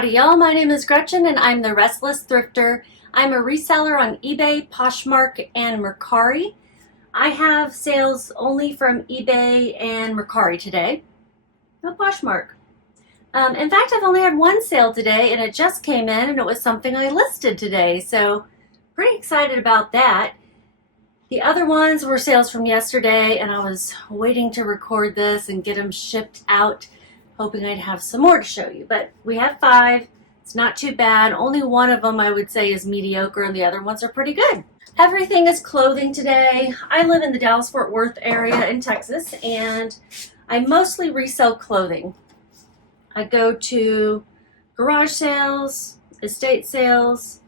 Howdy y'all, my name is Gretchen and I'm the Restless Thrifter. I'm a reseller on eBay, Poshmark, and Mercari. I have sales only from eBay and Mercari today. No Poshmark. In fact, I've only had one sale today and it just came in and it was something I listed today. So pretty excited about that. The other ones were sales from yesterday and I was waiting to record this and get them shipped out, hoping I'd have some more to show you. But we have 5. It's not too bad. Only one of them I would say is mediocre and the other ones are pretty good. Everything is clothing today. I live in the Dallas-Fort Worth area in Texas and I mostly resell clothing. I go to garage sales, estate sales,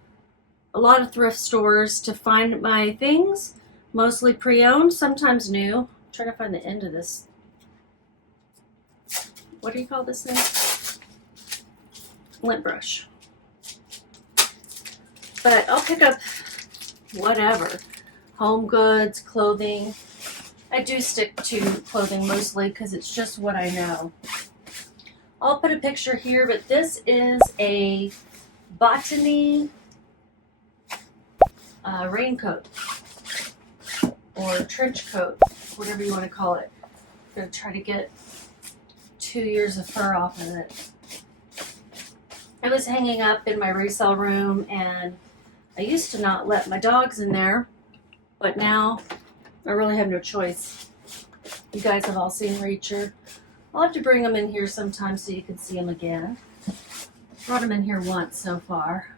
a lot of thrift stores to find my things, mostly pre-owned, sometimes new. I'm trying to find the end of this. What do you call this thing? Lint brush. But I'll pick up whatever. Home goods, clothing. I do stick to clothing mostly because it's just what I know. I'll put a picture here, but this is a Botany raincoat or trench coat, whatever you want to call it. I'm going to try to get 2 years of fur off of it. I was hanging up in my resale room and I used to not let my dogs in there, but now I really have no choice. You guys have all seen Reacher. I'll have to bring them in here sometime so you can see them again. Brought them in here once so far.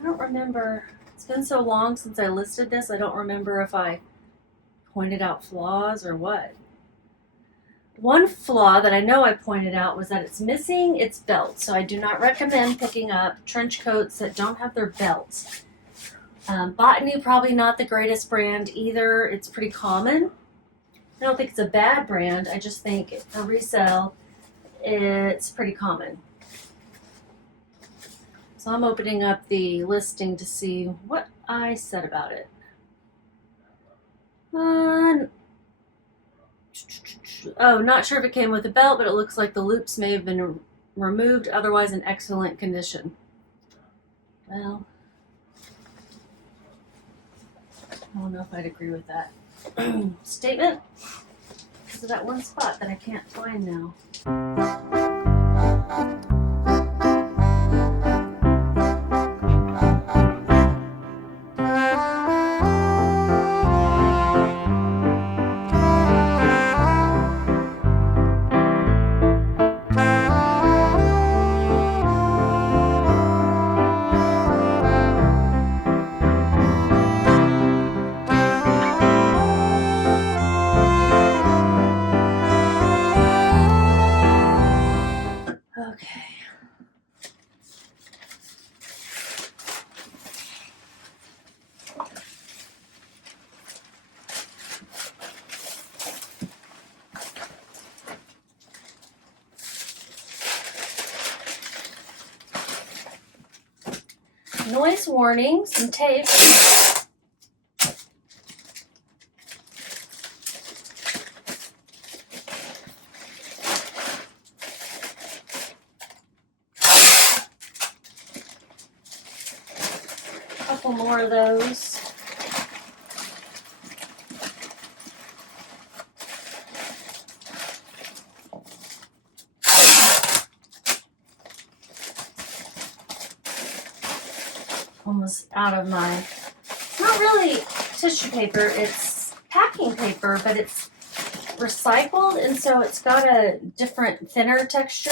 I don't remember. It's been so long since I listed this. I don't remember if I pointed out flaws or what. One flaw that I know I pointed out was that it's missing its belt. So I do not recommend picking up trench coats that don't have their belts. Botany, probably not the greatest brand either. It's pretty common. I don't think it's a bad brand. I just think for resale, it's pretty common. So I'm opening up the listing to see what I said about it. Oh, not sure if it came with a belt, but it looks like the loops may have been removed, otherwise in excellent condition. Well, I don't know if I'd agree with that statement because of that one spot that I can't find now. Okay. Noise warning, some tape. Couple more of those. Almost out of my, it's not really tissue paper, it's packing paper, but it's recycled and so it's got a different, thinner texture.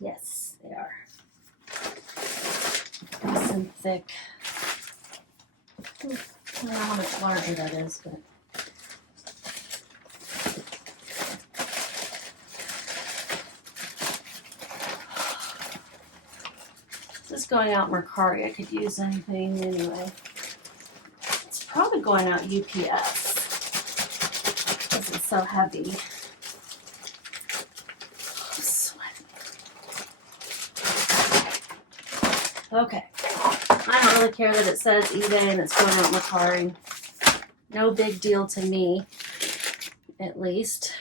Yes, they are. Nice and thick. I don't know how much larger that is, but this is going out Mercari. I could use anything anyway. It's probably going out UPS because it's so heavy. I'm sweating. Okay. I don't really care that it says eBay and it's going out Mercari. No big deal to me, at least.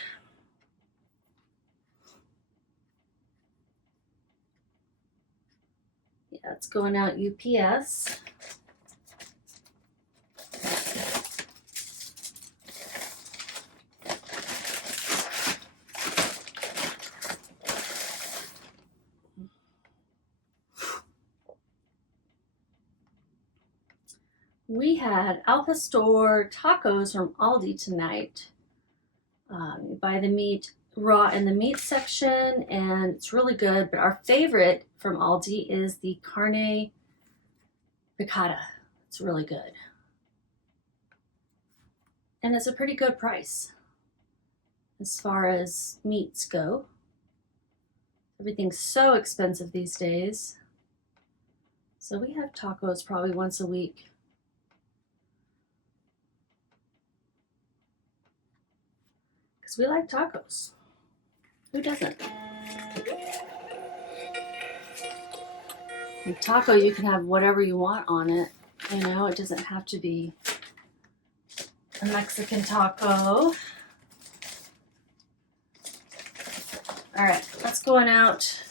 Yeah, it's going out UPS. We had Alpha Store tacos from Aldi tonight. You buy the meat raw in the meat section, and it's really good. But our favorite from Aldi is the carne picada. It's really good. And it's a pretty good price as far as meats go. Everything's so expensive these days. So we have tacos probably once a week. Because we like tacos. Who doesn't? And taco, you can have whatever you want on it. You know, it doesn't have to be a Mexican taco. All right, that's going out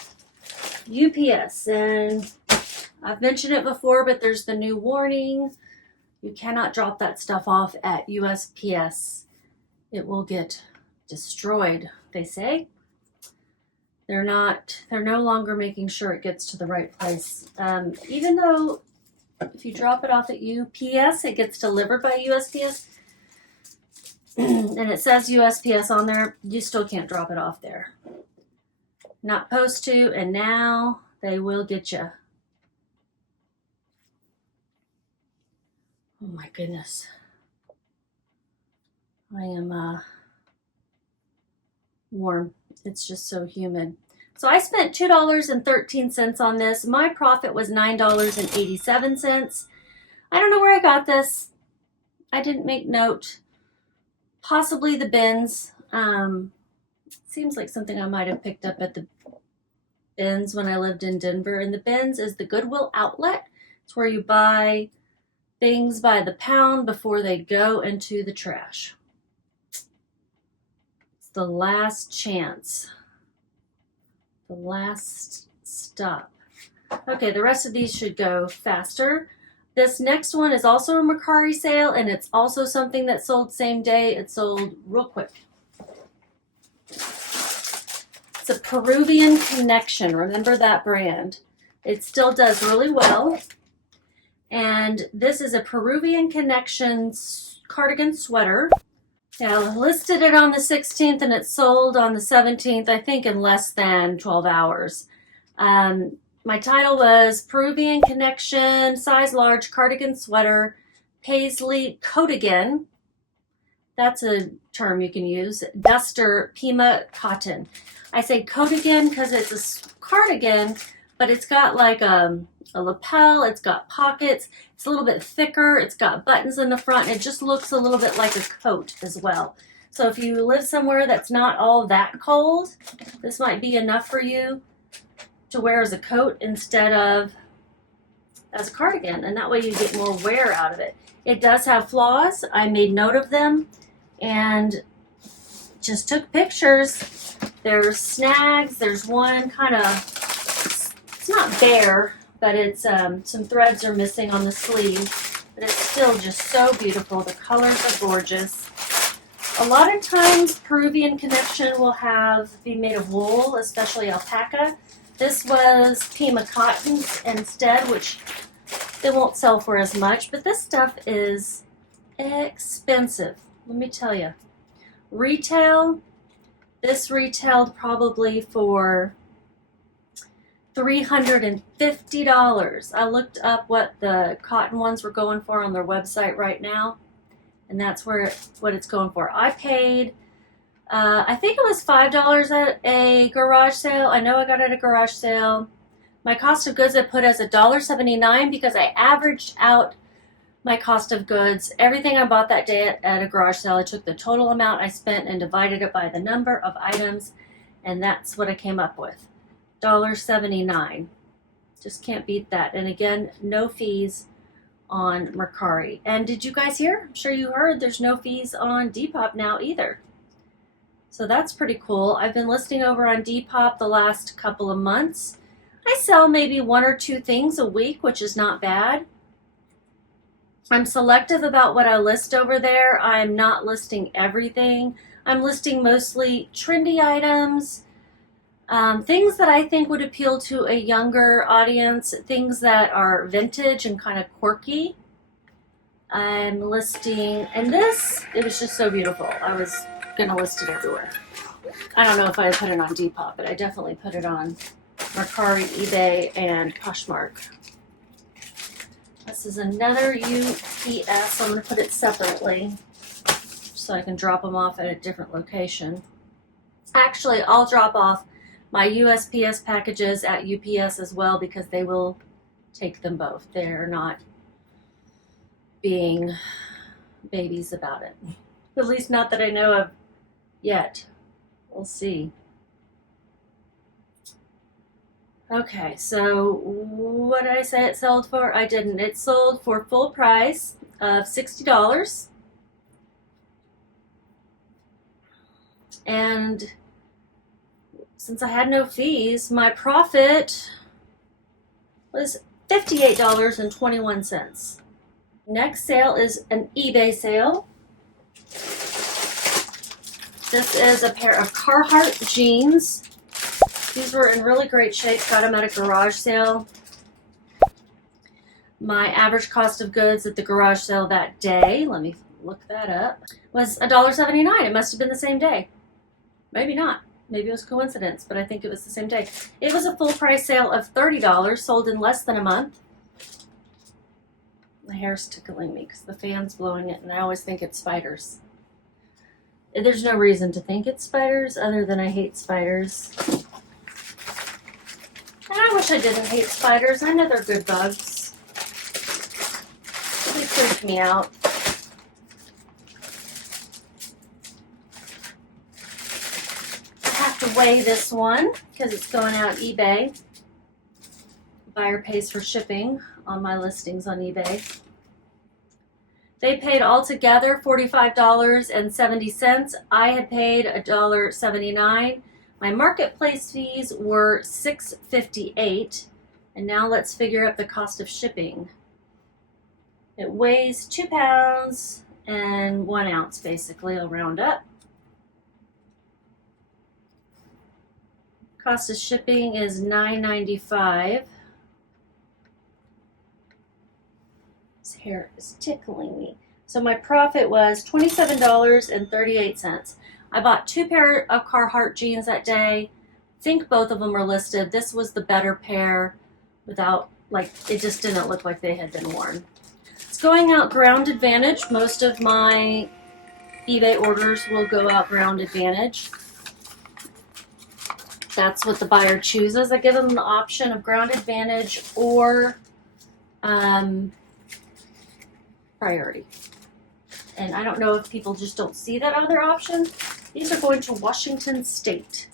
UPS. And I've mentioned it before, but there's the new warning. You cannot drop that stuff off at USPS. It will get destroyed, they say. They're no longer making sure it gets to the right place. Even though if you drop it off at UPS, it gets delivered by USPS, and it says USPS on there, you still can't drop it off there. Not supposed to, and now they will get you. Oh my goodness. I am warm. It's just so humid. So I spent $2.13 on this. My profit was $9.87. I don't know where I got this. I didn't make note. Possibly the bins. Seems like something I might have picked up at the bins when I lived in Denver. And the bins is the Goodwill outlet. It's where you buy things by the pound before they go into the trash. It's the last chance. The last stop. Okay, the rest of these should go faster. This next one is also a Mercari sale, and it's also something that sold same day. It sold real quick. It's a Peruvian Connection. Remember that brand. It still does really well. And this is a Peruvian Connection cardigan sweater. Yeah, I listed it on the 16th and it sold on the 17th, I think in less than 12 hours. My title was Peruvian Connection, size large cardigan sweater, paisley cardigan. That's a term you can use. Duster Pima cotton. I say cardigan because it's a cardigan, but it's got like a lapel, it's got pockets, it's a little bit thicker, it's got buttons in the front, it just looks a little bit like a coat as well. So if you live somewhere that's not all that cold, this might be enough for you to wear as a coat instead of as a cardigan, and that way you get more wear out of it. It does have flaws. I made note of them and just took pictures. There's snags, there's one kind of, it's not bare, but it's some threads are missing on the sleeve, but it's still just so beautiful. The colors are gorgeous. A lot of times Peruvian Connection will be made of wool, especially alpaca. This was Pima cotton instead, which they won't sell for as much, but this stuff is expensive. Let me tell you. Retail, this retailed probably for $350. I looked up what the cotton ones were going for on their website right now, and that's what it's going for. I paid, I think it was $5 at a garage sale. I know I got it at a garage sale. My cost of goods I put as $1.79 because I averaged out my cost of goods. Everything I bought that day at a garage sale, I took the total amount I spent and divided it by the number of items, and that's what I came up with. $1.79. Just can't beat that. And again, no fees on Mercari. And did you guys hear? I'm sure you heard there's no fees on Depop now either. So that's pretty cool. I've been listing over on Depop the last couple of months. I sell maybe 1 or 2 things a week, which is not bad. I'm selective about what I list over there. I'm not listing everything. I'm listing mostly trendy items, things that I think would appeal to a younger audience, things that are vintage and kind of quirky. I'm listing, and this, it was just so beautiful. I was gonna list it everywhere. I don't know if I put it on Depop, but I definitely put it on Mercari, eBay, and Poshmark. This is another UPS. I'm going to put it separately so I can drop them off at a different location. Actually, I'll drop off my USPS packages at UPS as well because they will take them both. They're not being babies about it. At least not that I know of yet. We'll see. Okay, so what did I say it sold for? I didn't. It sold for full price of $60. And since I had no fees, my profit was $58.21. Next sale is an eBay sale. This is a pair of Carhartt jeans. These were in really great shape. Got them at a garage sale. My average cost of goods at the garage sale that day, let me look that up, was $1.79. It must have been the same day. Maybe not. Maybe it was coincidence, but I think it was the same day. It was a full price sale of $30, sold in less than a month. My hair's tickling me because the fan's blowing it, and I always think it's spiders. There's no reason to think it's spiders other than I hate spiders. And I wish I didn't hate spiders. I know they're good bugs. They freak me out. I have to weigh this one because it's going out eBay. Buyer pays for shipping on my listings on eBay. They paid altogether $45.70. I had paid $1.79. My marketplace fees were $6.58, and now let's figure out the cost of shipping. It weighs 2 pounds and 1 ounce, basically. I'll round up. Cost of shipping is $9.95. This hair is tickling me. So my profit was $27.38. I bought 2 pair of Carhartt jeans that day. I think both of them were listed. This was the better pair without, like, it just didn't look like they had been worn. It's going out Ground Advantage. Most of my eBay orders will go out Ground Advantage. That's what the buyer chooses. I give them the option of Ground Advantage or Priority. And I don't know if people just don't see that other option. These are going to Washington State.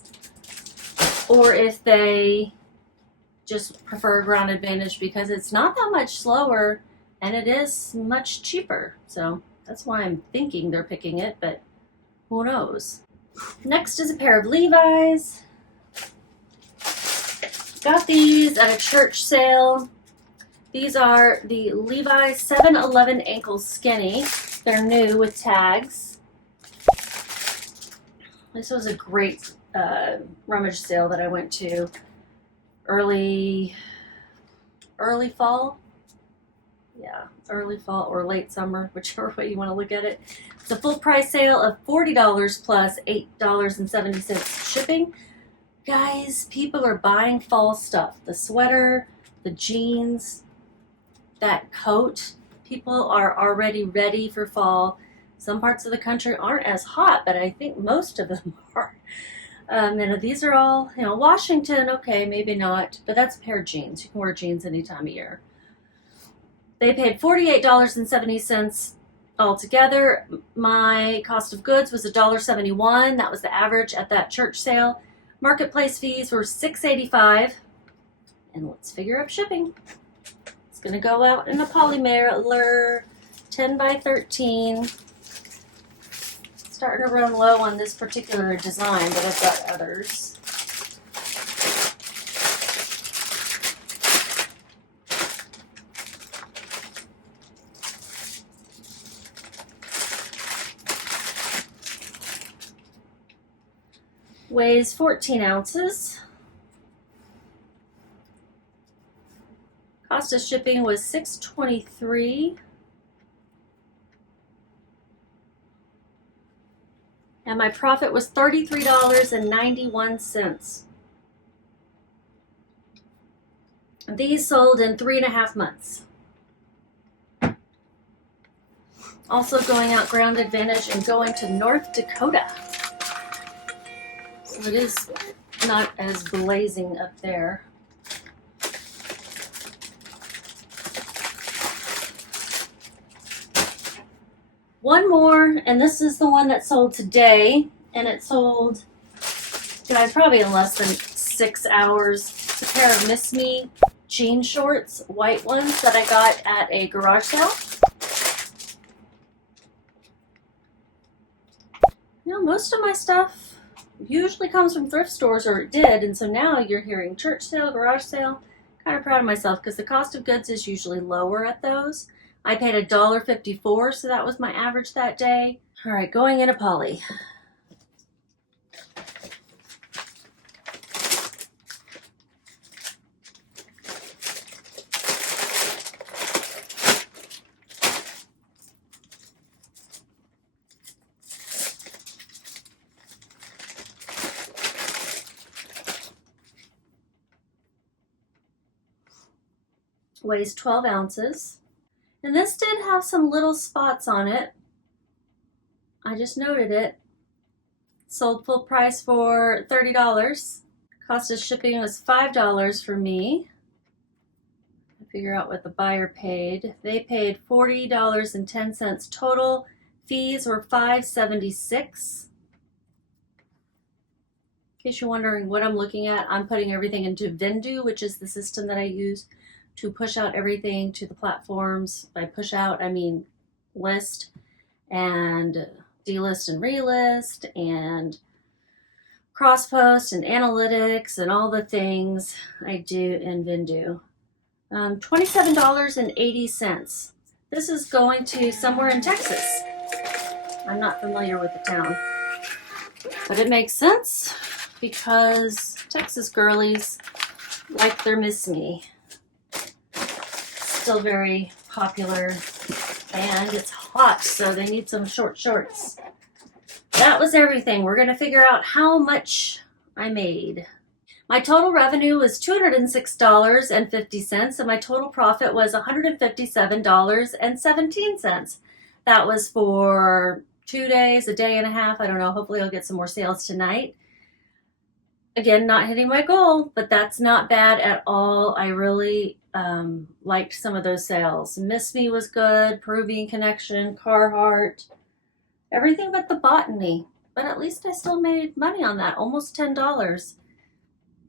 Or if they just prefer Ground Advantage because it's not that much slower and it is much cheaper. So that's why I'm thinking they're picking it, but who knows. Next is a pair of Levi's. Got these at a church sale. These are the Levi 711 ankle skinny. They're new with tags. This was a great rummage sale that I went to early fall. Yeah, early fall or late summer, whichever way you want to look at it. It's a full price sale of $40 plus $8.70 shipping. Guys, people are buying fall stuff. The sweater, the jeans, that coat. People are already ready for fall. Some parts of the country aren't as hot, but I think most of them are. And these are all, Washington, okay, maybe not, but that's a pair of jeans. You can wear jeans any time of year. They paid $48.70 altogether. My cost of goods was $1.71. That was the average at that church sale. Marketplace fees were $6.85. And let's figure out shipping. It's going to go out in a poly mailer, 10 by 13. Starting to run low on this particular design, but I've got others. Weighs 14 ounces. Cost of shipping was $6.23. And my profit was $33.91. These sold in 3.5 months. Also going out Ground Advantage and going to North Dakota. So it is not as blazing up there. One more, and this is the one that sold today, and it sold, probably in less than 6 hours. It's a pair of MISC jean shorts, white ones that I got at a garage sale. You know, most of my stuff usually comes from thrift stores, or it did, and so now you're hearing church sale, garage sale. Kind of proud of myself because the cost of goods is usually lower at those. I paid $1.54, so that was my average that day. All right, going into poly. Weighs 12 ounces. And this did have some little spots on it. I just noted it. Sold full price for $30. Cost of shipping was $5 for me. Figure out what the buyer paid. They paid $40.10 total. Fees were $5.76. In case you're wondering what I'm looking at, I'm putting everything into Vendoo, which is the system that I use to push out everything to the platforms. By push out, I mean list and delist and relist and cross post and analytics and all the things I do in Vendoo. $27.80. This is going to somewhere in Texas. I'm not familiar with the town, but it makes sense because Texas girlies like their MISC. Still very popular, and it's hot, so they need some short shorts. That was everything. We're going to figure out how much I made. My total revenue was $206.50, and my total profit was $157.17. That was for 2 days, a day and a half. I don't know. Hopefully I'll get some more sales tonight. Again, not hitting my goal, but that's not bad at all. I really liked some of those sales. MISC was good, Peruvian Connection, Carhartt, everything but the Botany. But at least I still made money on that, almost $10.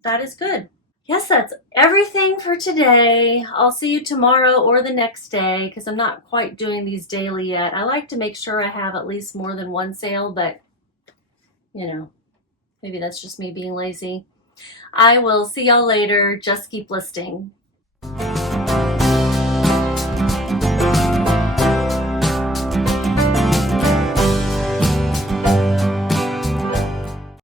That is good. Yes, that's everything for today. I'll see you tomorrow or the next day because I'm not quite doing these daily yet. I like to make sure I have at least more than one sale, but you know, maybe that's just me being lazy. I will see y'all later. Just keep listing.